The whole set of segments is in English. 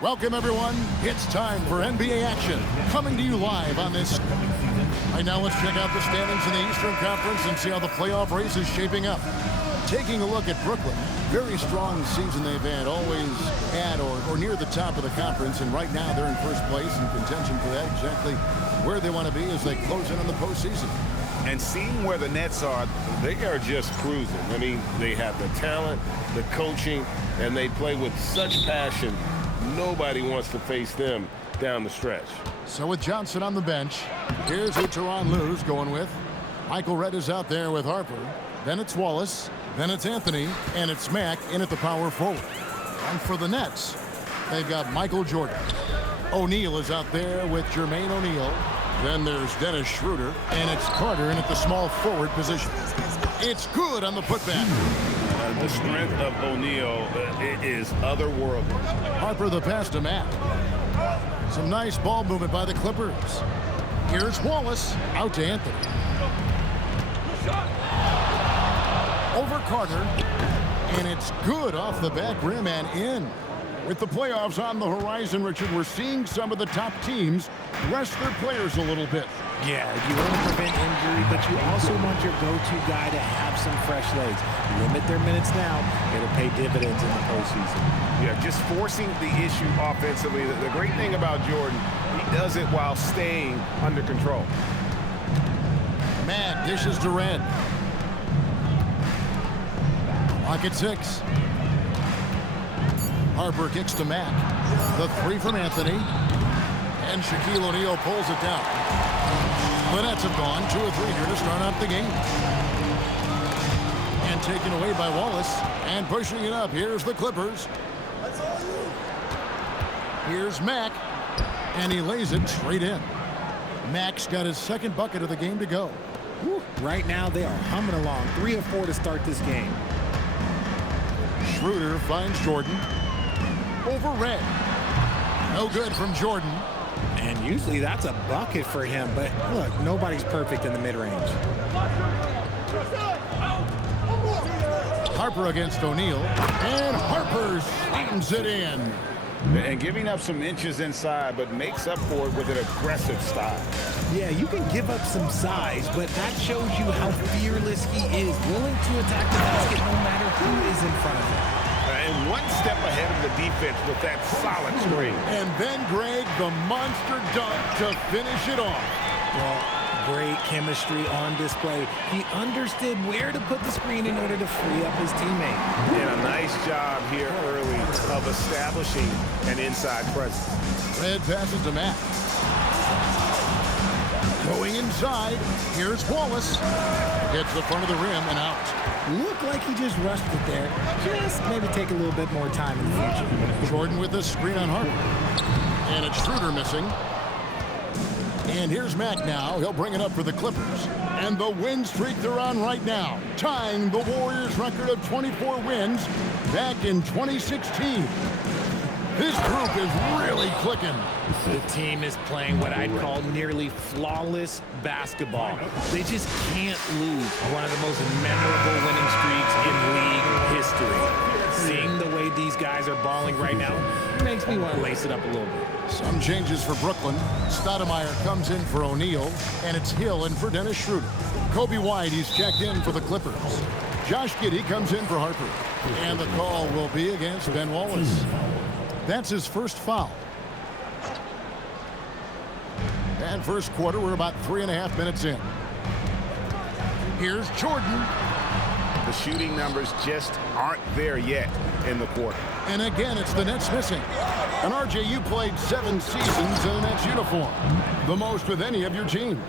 Welcome, everyone. It's time for NBA action, coming to you live on this. Right now, let's check out the standings in the Eastern Conference and see how the playoff race is shaping up. Taking a look at Brooklyn, very strong season they've had, always at or near the top of the conference, and right now they're in first place in contention for that, exactly where they want to be as they close in on the postseason. And seeing where the Nets are, they are just cruising. I mean, they have the talent, the coaching, and they play with such passion. Nobody wants to face them down the stretch. So with Johnson on the bench, here's who Tyronn Lue's going with. Michael Redd is out there with Harper. Then it's Wallace. Then it's Anthony. And it's Mack in at the power forward. And for the Nets, they've got Michael Jordan. O'Neal is out there with Jermaine O'Neal. Then there's Dennis Schroeder. And it's Carter in at the small forward position. It's good on the putback. The strength of O'Neal is otherworldly. Harper the pass to Mack. Some nice ball movement by the Clippers. Here's Wallace out to Anthony. Over Carter. And it's good off the back rim and in. With the playoffs on the horizon, Richard, we're seeing some of the top teams rest their players a little bit. Yeah, you want to prevent injury, but you also want your go-to guy to have some fresh legs. Limit their minutes now. It'll pay dividends in the postseason. Yeah, just forcing the issue offensively. The great thing about Jordan, he does it while staying under control. Mack dishes to Redd. Lock at 6. Harper kicks to Mack. The three from Anthony. And Shaquille O'Neal pulls it down. The Nets have gone 2 of 3 here to start out the game. And taken away by Wallace. And pushing it up. Here's the Clippers. Here's Mack. And he lays it straight in. Mack's got his second bucket of the game to go. Whew. Right now they are humming along. 3 of 4 to start this game. Schroeder finds Jordan. Over Redd. No good from Jordan. And usually that's a bucket for him, but look, nobody's perfect in the mid-range. Harper against O'Neal. And Harper slams it in. And giving up some inches inside, but makes up for it with an aggressive style. Yeah, you can give up some size, but that shows you how fearless he is, willing to attack the basket no matter who is in front of him. And one step ahead of the defense with that solid screen. And then, Greg, the monster dunk to finish it off. Well, great chemistry on display. He understood where to put the screen in order to free up his teammate. And a nice job here early of establishing an inside presence. Redd passes to Mack. Going inside. Here's Wallace. Hits the front of the rim and out. Looked like he just rushed it there. Just maybe take a little bit more time in the future. Jordan with the screen on Harper. And it's Schroeder missing. And here's Mack now. He'll bring it up for the Clippers. And the win streak they're on right now, tying the Warriors' record of 24 wins back in 2016. This group is really clicking. The team is playing what I'd call nearly flawless basketball. They just can't lose. One of the most memorable winning streaks in league history. Seeing the way these guys are balling right now makes me want to lace it up a little bit. Some changes for Brooklyn. Stoudemire comes in for O'Neal, and it's Hill in for Dennis Schroeder. Kobe White, he's checked in for the Clippers. Josh Giddey comes in for Harper. And the call will be against Ben Wallace. That's his first foul. And first quarter, we're about 3.5 minutes in. Here's Jordan. The shooting numbers just aren't there yet in the quarter. And again, it's the Nets missing. And RJ, you played 7 seasons in a Nets uniform. The most with any of your teams.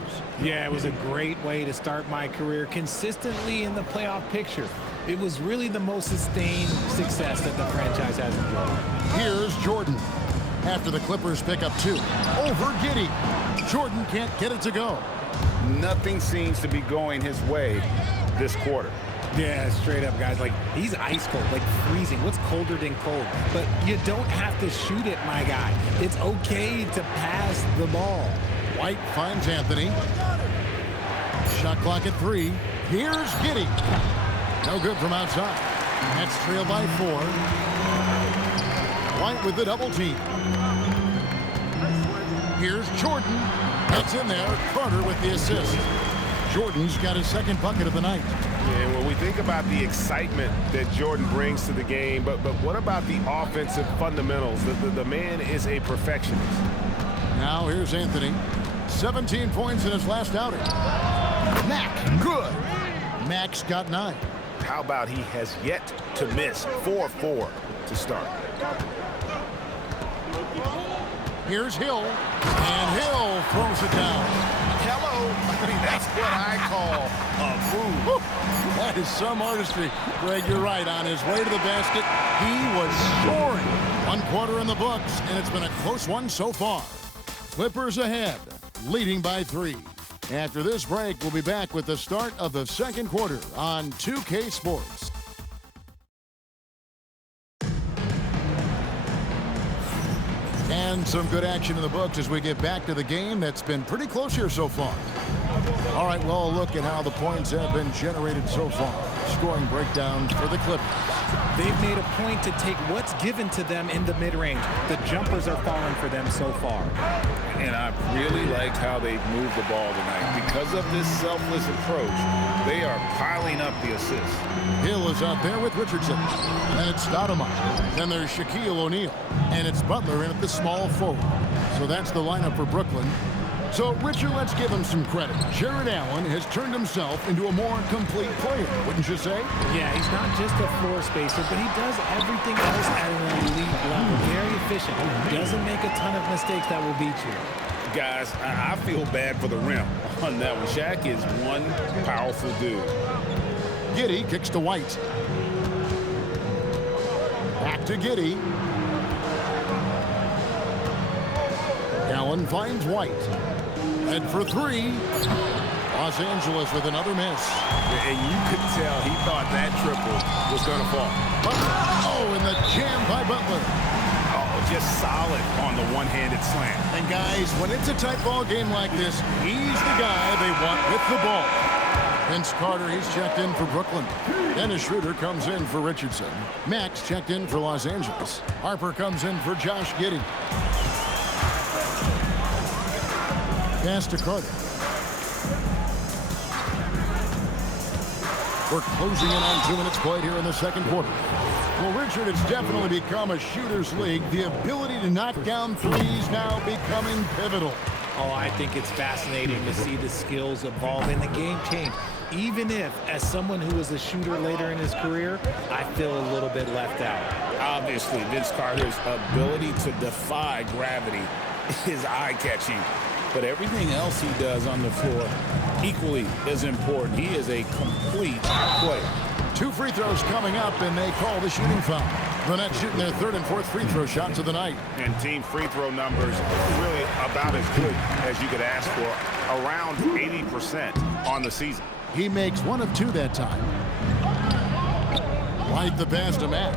Yeah, it was a great way to start my career consistently in the playoff picture. It was really the most sustained success that the franchise has enjoyed. Here's Jordan. After the Clippers pick up 2. Over Giddey. Jordan can't get it to go. Nothing seems to be going his way this quarter. Yeah, straight up, guys. Like, he's ice cold, like freezing. What's colder than cold? But you don't have to shoot it, my guy. It's okay to pass the ball. White finds Anthony. Shot clock at 3. Here's Giddey. No good from outside. Nets trail by 4. White with the double team. Here's Jordan. That's in there. Carter with the assist. Jordan's got his second bucket of the night. And when we think about the excitement that Jordan brings to the game, but what about the offensive fundamentals? The man is a perfectionist. Now here's Anthony. 17 points in his last outing. Mack, good. Mack's got 9. How about he has yet to miss 4-4 to start? Here's Hill, and Hill throws it down. Hello. I mean, that's what I call a move. That is some artistry. Greg, you're right. On his way to the basket, he was soaring. 1 quarter in the books, and it's been a close one so far. Clippers ahead, leading by 3. After this break, we'll be back with the start of the second quarter on 2K Sports. And some good action in the books as we get back to the game that's been pretty close here so far. All right, well, look at how the points have been generated so far. Scoring breakdown for the Clippers. They've made a point to take what's given to them in the mid-range. The jumpers are falling for them so far. And I really liked how they've moved the ball tonight. Because of this selfless approach, they are piling up the assists. Hill is out there with Richardson. And it's Stoudemire. Then there's Shaquille O'Neal. And it's Butler in at the small forward. So that's the lineup for Brooklyn. So, Richard, let's give him some credit. Jared Allen has turned himself into a more complete player, wouldn't you say? Yeah, he's not just a floor spacer, but he does everything else at an elite level. Very efficient. Doesn't make a ton of mistakes that will beat you. Guys, I feel bad for the rim on that one. Shaq is one powerful dude. Giddey kicks to White. Back to Giddey. Allen finds White. And for 3, Los Angeles with another miss. And you could tell he thought that triple was going to fall. Oh, and the jam by Butler. Oh, just solid on the one-handed slam. And guys, when it's a tight ball game like this, he's the guy they want with the ball. Vince Carter, he's checked in for Brooklyn. Dennis Schroeder comes in for Richardson. Max checked in for Los Angeles. Harper comes in for Josh Giddey. Pass to Carter. We're closing in on 2 minutes played here in the second quarter. Well, Richard, it's definitely become a shooter's league. The ability to knock down threes now becoming pivotal. Oh, I think it's fascinating to see the skills evolve and the game change. Even if, as someone who was a shooter later in his career, I feel a little bit left out. Obviously, Vince Carter's ability to defy gravity is eye-catching. But everything else he does on the floor equally is important. He is a complete player. 2 free throws coming up, and they call the shooting foul. The Nets shooting their 3rd and 4th free throw shots of the night. And team free throw numbers really about as good as you could ask for. Around 80% on the season. He makes 1 of 2 that time. White the pass to Mack.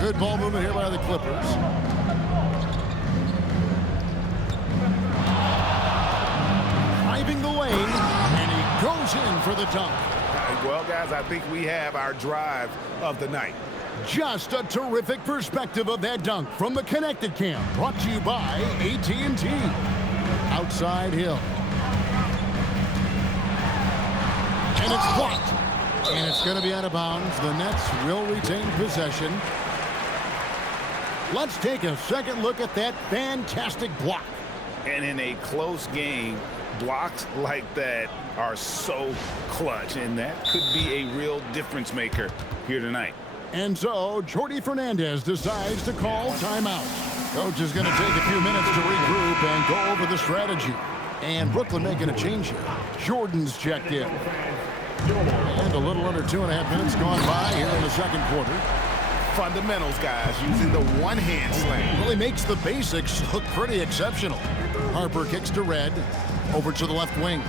Good ball movement here by the Clippers. Driving the lane, and he goes in for the dunk. Well, guys, I think we have our drive of the night. Just a terrific perspective of that dunk from the Connected Cam, brought to you by AT&T. Outside Hill. And it's blocked. And it's going to be out of bounds. The Nets will retain possession. Let's take a second look at that fantastic block. And in a close game, blocks like that are so clutch, and that could be a real difference maker here tonight. And so, Jordi Fernandez decides to call timeout. Coach is going to take a few minutes to regroup and go over the strategy. And Brooklyn making a change here. Jordan's checked in. And a little under 2.5 minutes gone by here in the second quarter. Fundamentals, guys, using the one-hand slam. Really makes the basics look pretty exceptional. Harper kicks to Red. Over to the left wing.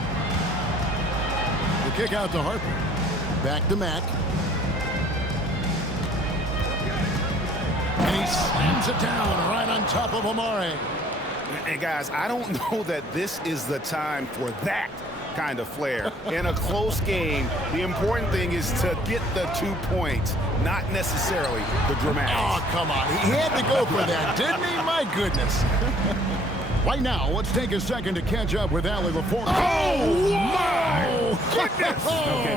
The kick out to Harper. Back to Mack. And he slams it down right on top of Amare. And guys, I don't know that this is the time for that kind of flair. In a close game, the important thing is to get the 2 points, not necessarily the dramatics. Oh, come on. He had to go for that, didn't he? My goodness. Right now, let's take a second to catch up with Allie before. Oh, my goodness! Okay,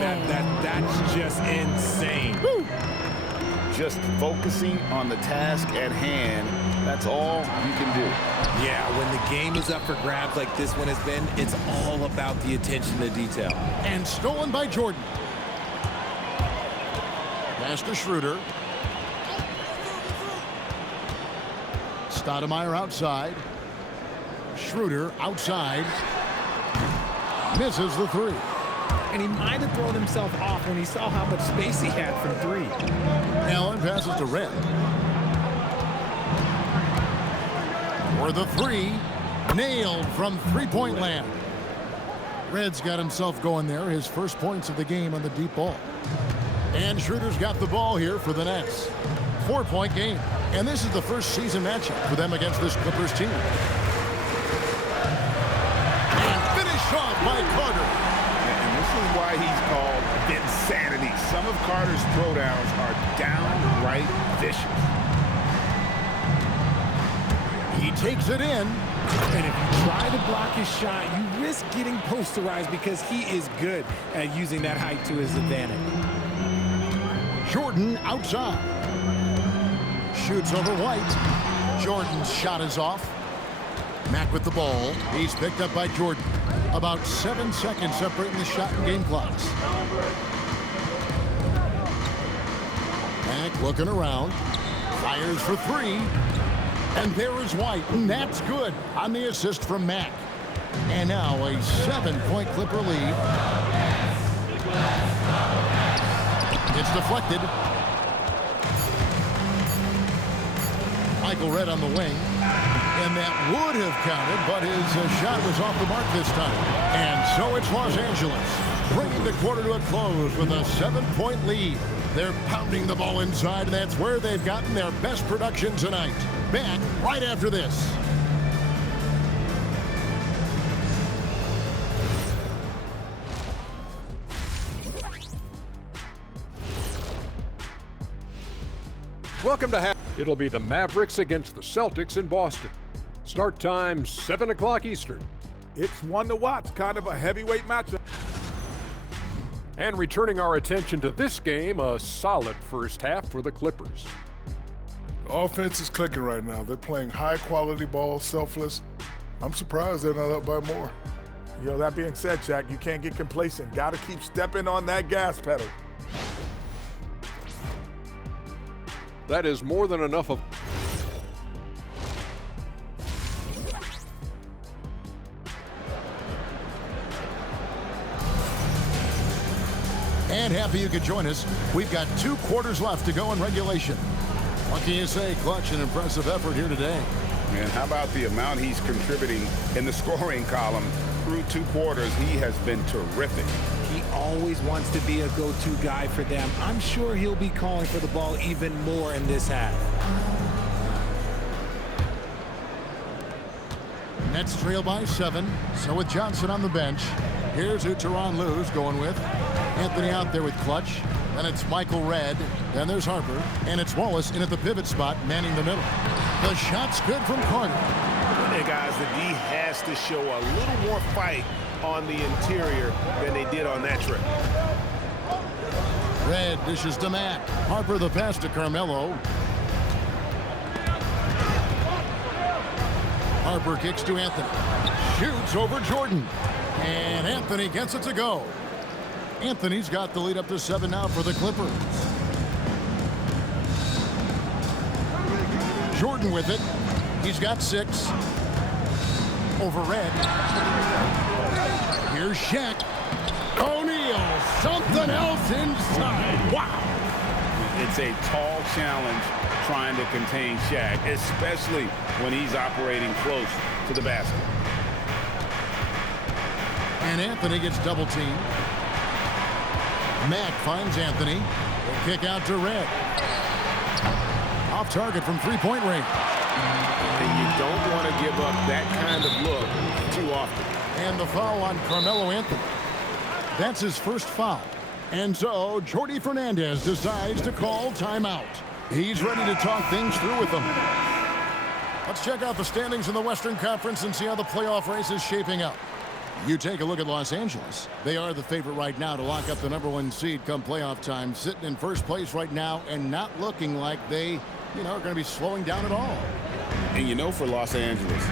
that's just insane. Woo. Just focusing on the task at hand, that's all you can do. Yeah, when the game is up for grabs like this one has been, it's all about the attention to detail. And stolen by Jordan. Pass to Schroeder. Stoudemire outside. Schroeder outside. Misses the three. And he might have thrown himself off when he saw how much space he had from three. Allen passes to Red. For the three. Nailed from three-point land. Red's got himself going there. His first points of the game on the deep ball. And Schroeder's got the ball here for the Nets. 4-point game. And this is the first season matchup for them against this Clippers team. And finished off by Carter. And this is why he's called insanity. Some of Carter's throwdowns are downright vicious. He takes it in. And if you try to block his shot, you risk getting posterized because he is good at using that height to his advantage. Jordan outside. Shoots over White. Jordan's shot is off. Mack with the ball. He's picked up by Jordan. About 7 seconds separating the shot and game clocks. Mack looking around. Fires for three. And there is White. And that's good on the assist from Mack. And now a 7-point Clipper lead. It's deflected. Michael Redd on the wing. And that would have counted, but his shot was off the mark this time. And so it's Los Angeles, bringing the quarter to a close with a 7-point lead. They're pounding the ball inside, and that's where they've gotten their best production tonight. Back right after this. Welcome to It'll be the Mavericks against the Celtics in Boston. Start time 7 o'clock Eastern. It's one to watch, kind of a heavyweight matchup. And returning our attention to this game, a solid first half for the Clippers. Offense is clicking right now. They're playing high-quality ball, selfless. I'm surprised they're not up by more. You know, that being said, Jack, you can't get complacent. Got to keep stepping on that gas pedal. That is more than enough of... And happy you could join us. We've got 2 quarters left to go in regulation. What can you say? Clutch and impressive effort here today. And how about the amount he's contributing in the scoring column? Through 2 quarters, he has been terrific. He always wants to be a go-to guy for them. I'm sure he'll be calling for the ball even more in this half. Nets trail by 7. So with Johnson on the bench, here's who Tyronn Lue's going with. Anthony out there with Clutch. Then it's Michael Redd. Then there's Harper. And it's Wallace in at the pivot spot, manning the middle. The shot's good from Carter. Hey guys, the D has to show a little more fight on the interior than they did on that trip. Redd dishes to Mack. Harper the pass to Carmelo. Harper kicks to Anthony. Shoots over Jordan. And Anthony gets it to go. Anthony's got the lead up to 7 now for the Clippers. Jordan with it. He's got 6. Over Redd. Here's Shaq. O'Neal. Something else inside. Wow. It's a tall challenge trying to contain Shaq, especially when he's operating close to the basket. And Anthony gets double teamed. Mack finds Anthony. Will kick out to Redd. Off target from three-point range. And you don't want to give up that kind of look too often. And the foul on Carmelo Anthony. That's his first foul. And so Jordi Fernandez decides to call timeout. He's ready to talk things through with them. Let's check out the standings in the Western Conference and see how the playoff race is shaping up. You take a look at Los Angeles. They are the favorite right now to lock up the #1 seed come playoff time, sitting in first place right now and not looking like they, are going to be slowing down at all. And for Los Angeles,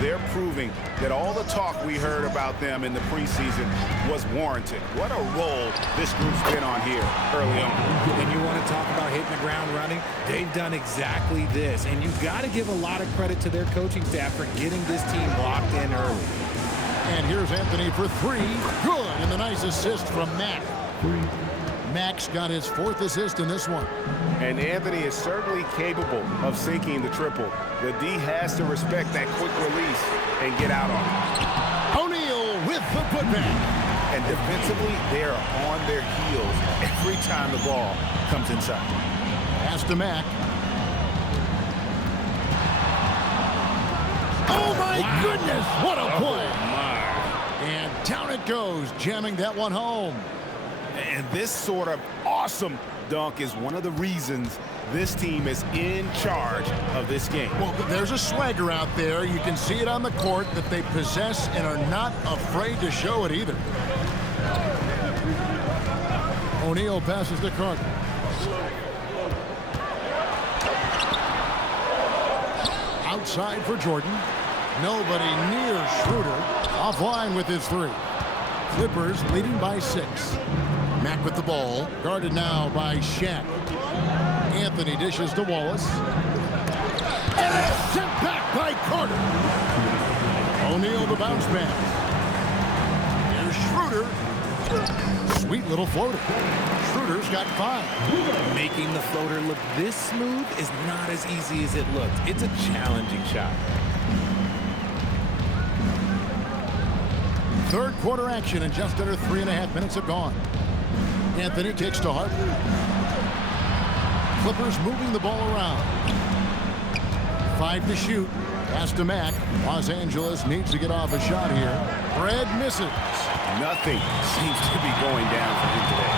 they're proving that all the talk we heard about them in the preseason was warranted. What a role this group's been on here early on. And you want to talk about hitting the ground running? They've done exactly this. And you've got to give a lot of credit to their coaching staff for getting this team locked in early. And here's Anthony for three. Good. And the nice assist from Mack. Mack's got his 4th assist in this one. And Anthony is certainly capable of sinking the triple. The D has to respect that quick release and get out on it. O'Neal with the putback. And defensively, they are on their heels every time the ball comes inside. Pass to Mack. Oh, my goodness. What a play. And down it goes, jamming that one home. And this sort of awesome dunk is one of the reasons this team is in charge of this game. Well, there's a swagger out there. You can see it on the court that they possess and are not afraid to show it either. O'Neal passes to Carter. Outside for Jordan. Nobody near Schroeder. Offline with his 3. Clippers leading by 6. Mack with the ball. Guarded now by Shaq. Anthony dishes to Wallace. And it's sent back by Carter. O'Neal the bounce back. Here's Schroeder. Sweet little floater. Schroeder's got 5. Making the floater look this smooth is not as easy as it looks. It's a challenging shot. Third quarter action and just under 3.5 minutes have gone. Anthony kicks to Harper. Clippers moving the ball around. 5 to shoot. Pass to Mack. Los Angeles needs to get off a shot here. Fred misses. Nothing seems to be going down for him today.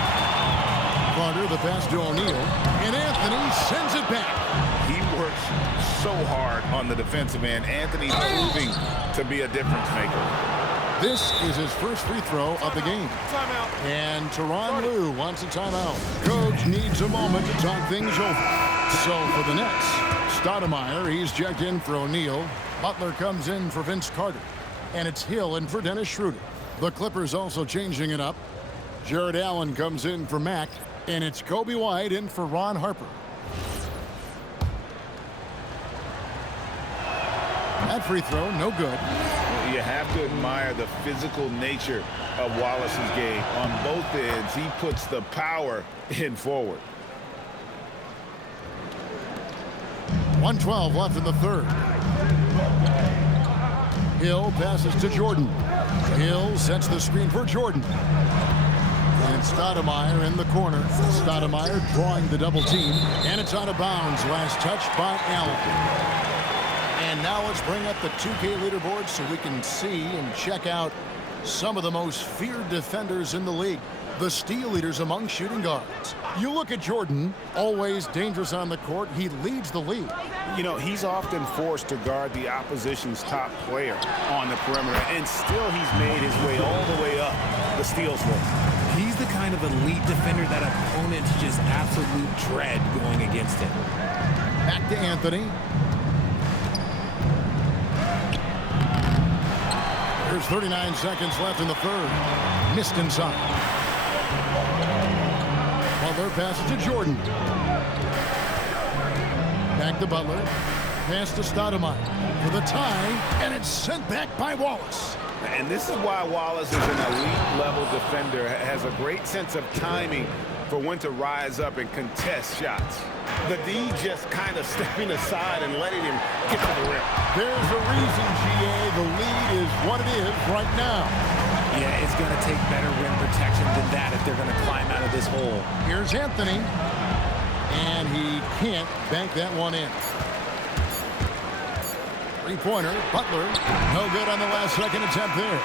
Carter, the pass to O'Neal. And Anthony sends it back. He works so hard on the defensive end. Anthony's proving to be a difference maker. This is his first free throw of the game. Timeout. And Tyronn Lue wants a timeout. Coach needs a moment to talk things over. So for the Nets, Stoudemire, he's checked in for O'Neal. Butler comes in for Vince Carter. And it's Hill in for Dennis Schroeder. The Clippers also changing it up. Jared Allen comes in for Mack. And it's Kobe White in for Ron Harper. That free throw, no good. You have to admire the physical nature of Wallace's game. On both ends, he puts the power in forward. 1:12 left in the third. Hill passes to Jordan. Hill sets the screen for Jordan. And Stoudemire in the corner. Stoudemire drawing the double team. And it's out of bounds. Last touch by Allen. And now let's bring up the 2K leaderboard so we can see and check out some of the most feared defenders in the league. The steal leaders among shooting guards. You look at Jordan, always dangerous on the court. He leads the league. He's often forced to guard the opposition's top player on the perimeter, and still he's made his way all the way up the steals list. He's the kind of elite defender that opponents just absolutely dread going against him. Back to Anthony. There's 39 seconds left in the third. Missed inside. Butler passes to Jordan. Back to Butler. Pass to Stoudemire for the tie, and it's sent back by Wallace. And this is why Wallace is an elite-level defender, has a great sense of timing for when to rise up and contest shots. The D just kind of stepping aside and letting him get to the rim. There's a reason, GA. The lead is what it is right now. Yeah, it's going to take better rim protection than that if they're going to climb out of this hole. Here's Anthony. And he can't bank that one in. Three-pointer, Butler. No good on the last second attempt there.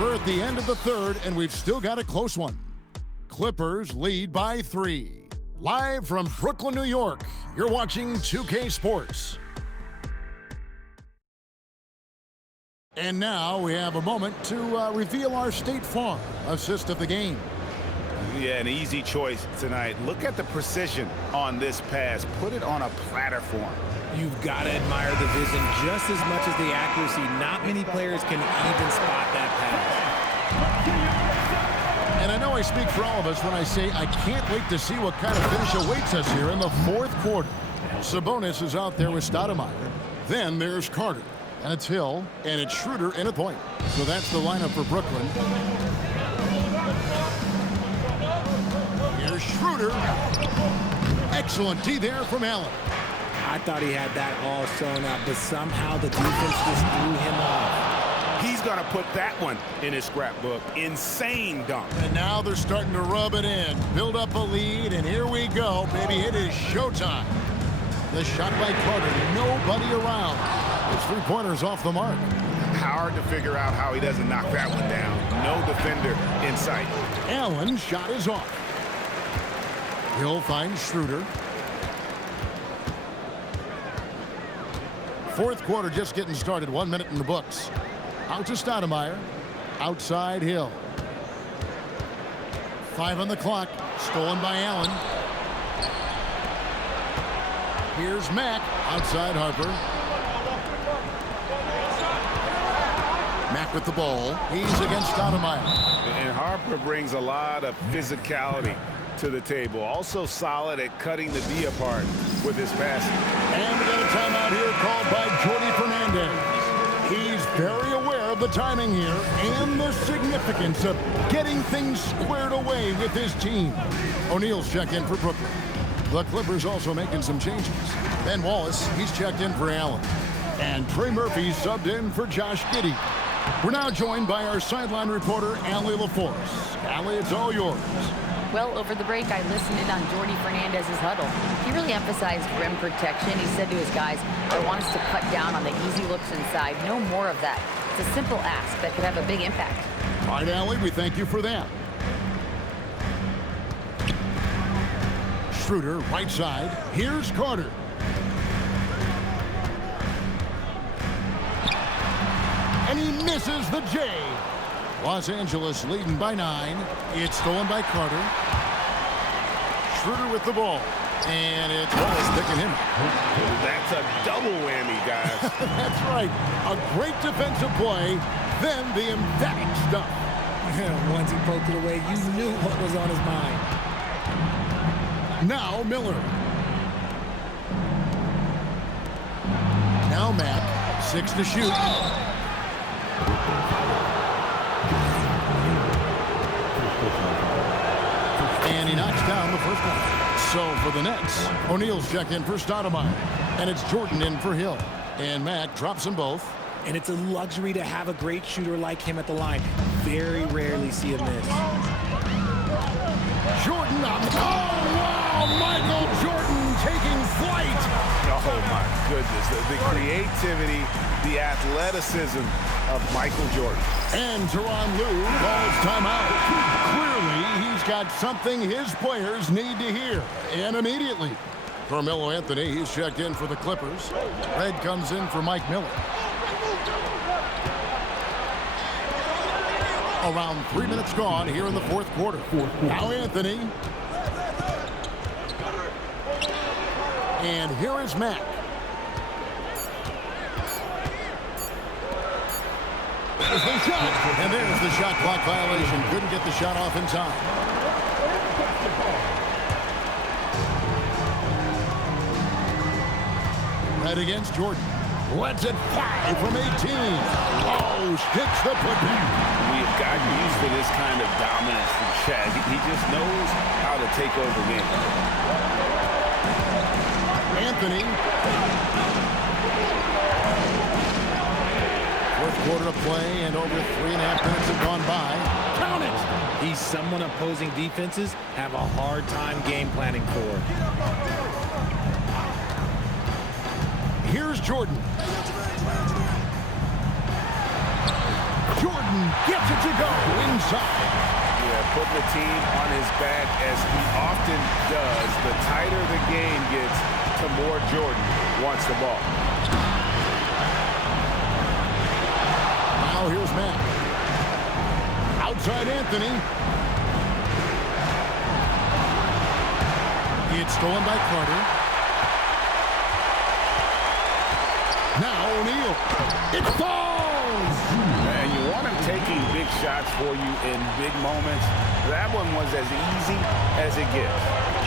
We're at the end of the third, and we've still got a close one. Clippers lead by 3. Live from Brooklyn, New York, you're watching 2K Sports. And now we have a moment to reveal our State Farm assist of the game. Yeah, an easy choice tonight. Look at the precision on this pass. Put it on a platter form. You've got to admire the vision just as much as the accuracy. Not many players can even spot that pass. And I know I speak for all of us when I say I can't wait to see what kind of finish awaits us here in the fourth quarter. Sabonis is out there with Stoudemire. Then there's Carter. And it's Hill. And it's Schroeder in a point. So that's the lineup for Brooklyn. Here's Schroeder. Excellent D there from Allen. I thought he had that all sewn up, but somehow the defense just threw him off. He's going to put that one in his scrapbook. Insane dunk. And now they're starting to rub it in. Build up a lead, and here we go, baby. It is showtime. The shot by Carter. Nobody around. His three-pointer's off the mark. Hard to figure out how he doesn't knock that one down. No defender in sight. Allen's shot is off. Hill finds Schroeder. Fourth quarter just getting started. 1 minute in the books. Out to Stoudemire. Outside Hill. 5 on the clock. Stolen by Allen. Here's Mack. Outside Harper. Mack with the ball. He's against Stoudemire. And Harper brings a lot of physicality to the table. Also solid at cutting the D apart with his passing. And we got a timeout here called by Jordi Fernandez. He's very aware of the timing here and the significance of getting things squared away with his team. O'Neal's checked in for Brooklyn. The Clippers also making some changes. Ben Wallace, he's checked in for Allen. And Trey Murphy subbed in for Josh Giddey. We're now joined by our sideline reporter, Allie LaForce. Allie, it's all yours. Well, over the break, I listened in on Jordi Fernandez's huddle. He really emphasized rim protection. He said to his guys, I want us to cut down on the easy looks inside. No more of that. It's a simple ask that could have a big impact. All right, Allie, we thank you for that. Schroeder, right side. Here's Carter. And he misses the J. Los Angeles leading by 9. It's stolen by Carter. Schroeder with the ball. And it's Wallace picking him up. That's a double whammy, guys. That's right. A great defensive play, then the emphatic stuff. Once he poked it away, you knew what was on his mind. Now Miller. Now Mack. 6 to shoot. And he knocks down the first one. So for the Nets, O'Neal's checked in for Stoudemire. And it's Jordan in for Hill. And Mack drops them both. And it's a luxury to have a great shooter like him at the line. Very rarely see him miss. Jordan on the... Oh, wow! Michael Jordan taking flight! Oh, my goodness. The creativity, the athleticism of Michael Jordan. And Tyronn Lue calls timeout. Clearly, he's got something his players need to hear. And immediately. Carmelo Anthony, he's checked in for the Clippers. Red comes in for Mike Miller. Around 3 minutes gone here in the fourth quarter. Now Anthony. And here is Mack. There's the shot. And there's the shot clock violation. Couldn't get the shot off in time. Red against Jordan. Lets it fly from 18. Oh, hits the putback. We've gotten used to this kind of dominance from Chet. He just knows how to take over games. Anthony. Fourth quarter of play, and over 3.5 minutes have gone by. Count it! He's someone opposing defenses have a hard time game planning for. Here's Jordan. Jordan Jordan gets it to go inside. Yeah, putting the team on his back as he often does. The tighter the game gets, the more Jordan wants the ball. Now here's Mack. Outside Anthony. It's stolen by Carter. Now O'Neal. It falls! And you want him taking big shots for you in big moments. That one was as easy as it gets.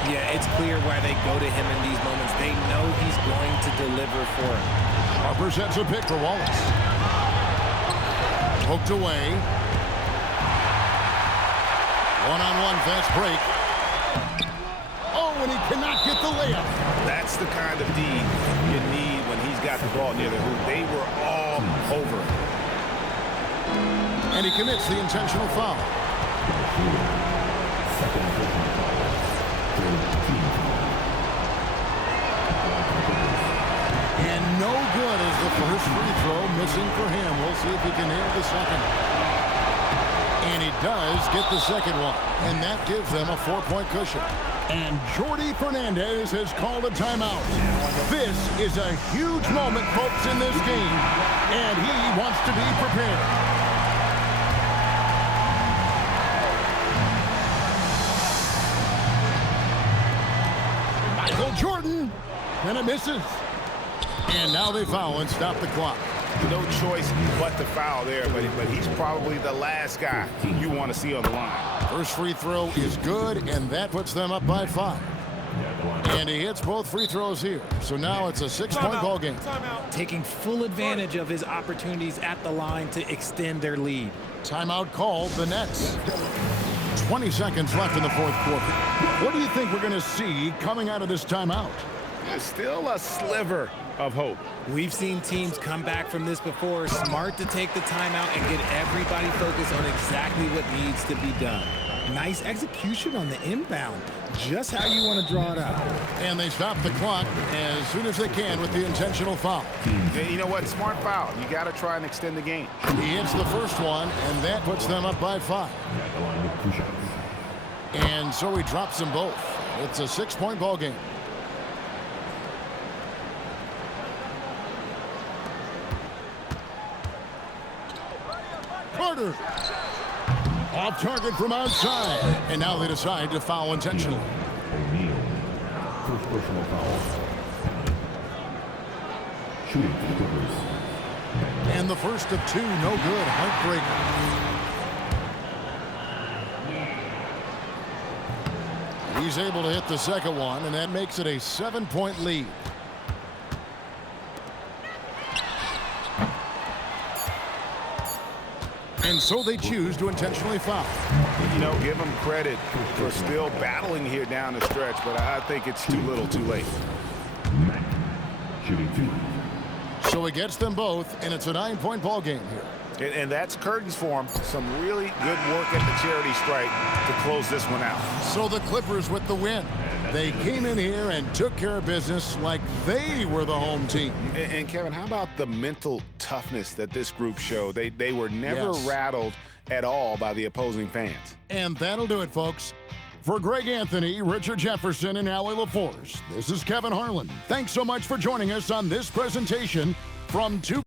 Yeah, it's clear why they go to him in these moments. They know he's going to deliver for him. Harper sets a pick for Wallace. Poked away. One-on-one fast break. Oh, and he cannot get the layup. That's the kind of D you need when he's got the ball near the hoop. They were all over him. And he commits the intentional foul. And no good as the first free throw missing for him. We'll see if he can nail the second. And he does get the second one. And that gives them a 4-point cushion. And Jordi Fernandez has called a timeout. This is a huge moment, folks, in this game. And he wants to be prepared. Michael Jordan. And it misses. And now they foul and stop the clock. No choice but to foul there, but he's probably the last guy you want to see on the line. First free throw is good, and that puts them up by 5. And he hits both free throws here. So now it's a 6-point ball game. Taking full advantage of his opportunities at the line to extend their lead. Timeout called the Nets. 20 seconds left in the fourth quarter. What do you think we're going to see coming out of this timeout? There's still a sliver of hope. We've seen teams come back from this before. Smart to take the timeout and get everybody focused on exactly what needs to be done. Nice execution on the inbound. Just how you want to draw it out. And they stop the clock as soon as they can with the intentional foul. Yeah, you know what? Smart foul. You got to try and extend the game. He hits the first one, and that puts them up by 5. And so he drops them both. It's a 6-point ball game. Carter. Off target from outside. And now they decide to foul intentionally. O'Neal. First personal foul. Shooting for the Clippers. And the first of 2, no good. Heartbreaker. He's able to hit the second one, and that makes it a 7-point lead. And so they choose to intentionally foul. You know, give them credit for still battling here down the stretch, but I think it's too little too late. Mack. Shooting 2. So he gets them both, and it's a 9-point ball game here. And that's curtains for him. Some really good work at the charity stripe to close this one out. So the Clippers with the win. They came in here and took care of business like they were the home team. And Kevin, how about the mental toughness that this group showed? They were never rattled at all by the opposing fans. And that'll do it, folks. For Greg Anthony, Richard Jefferson, and Allie LaForce, this is Kevin Harlan. Thanks so much for joining us on this presentation from 2.